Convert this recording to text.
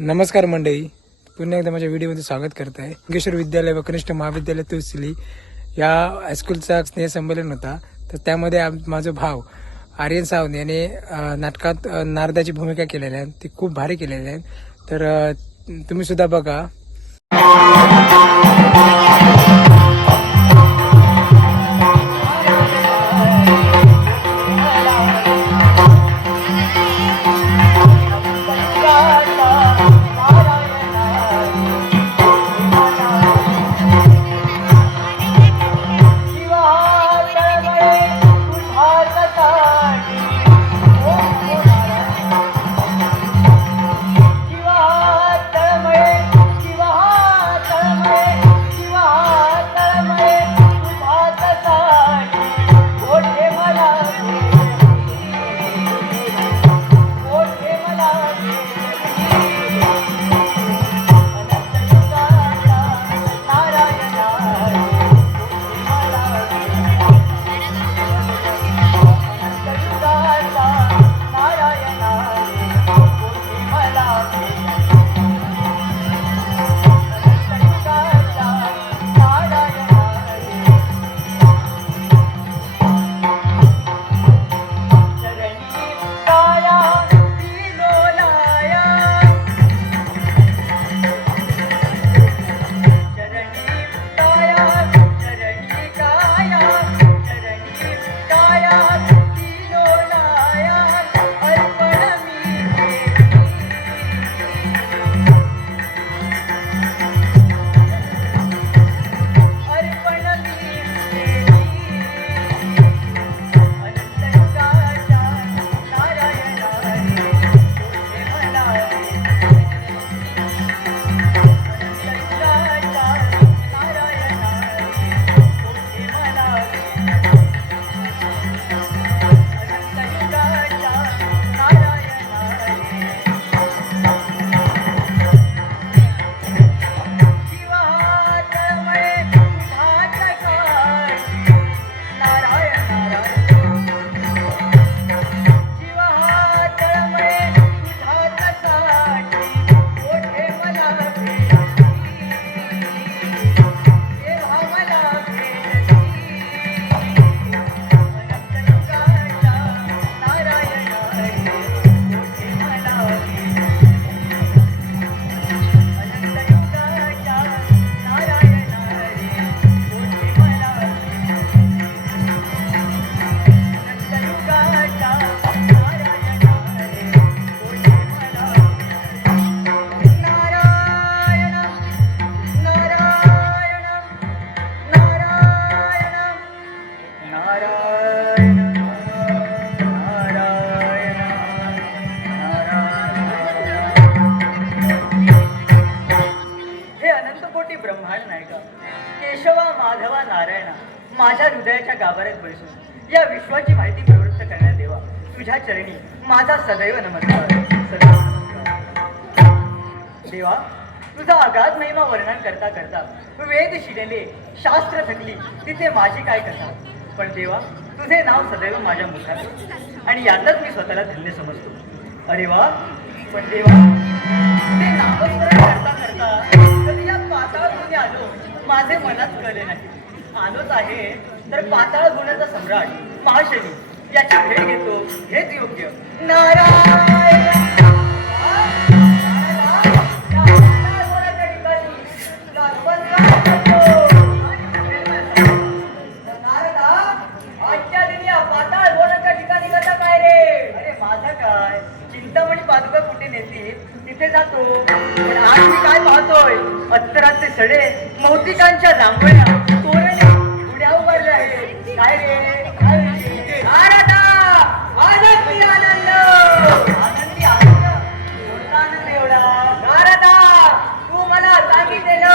नमस्कार मंडळी, पुन्हा एकदा माझ्या व्हिडिओमध्ये स्वागत करत आहे. योगेश्वर विद्यालय व कनिष्ठ महाविद्यालय तुळसिली या हायस्कूलचा स्नेहसंमेलन होता. तर त्यामध्ये माझा भाव आर्यन सावंत याने नाटकात नारदाची भूमिका केलेली आहे. ती खूप भारी केलेली आहे. तर तुम्ही सुद्धा बघा. केशवा माधवा नारायणा माझ्या हृदयाच्या गाभाऱ्यात बसून या विश्वाची माहिती प्रवृत्त करण्यात देवा तुझ्या चरणी माझा सदैव नमस्कार. देवा तुझा अगाध महिमा वर्णन करता करता वेद शिलेले शास्त्र थकली तिथे माझी काय कथा. पण देवा तुझे नाव सदैव माझ्या मुखात आणि यातच मी स्वतःला धन्य समजतो. अरे वा. पण देवा ते नामस्मरण करता करता कधी या पाताळामध्ये आलो माझे मनात कळले नाही. आलोच आहे तर पाताळ गुणाचा सम्राट महाशनी याची भेट घेतो हेच योग्य. नारायण तिथे जातो. पण आज मी काय पाहतोय अत्तराचे सडे मौतिकांच्या जांभळ्या तोरणे उड्या उभारल्या आहे. काय रे काय रे नारदा आनंदी आनंद आनंदी आनंद कोणता आनंद एवढा. नारदा तू मला सांगितलेलं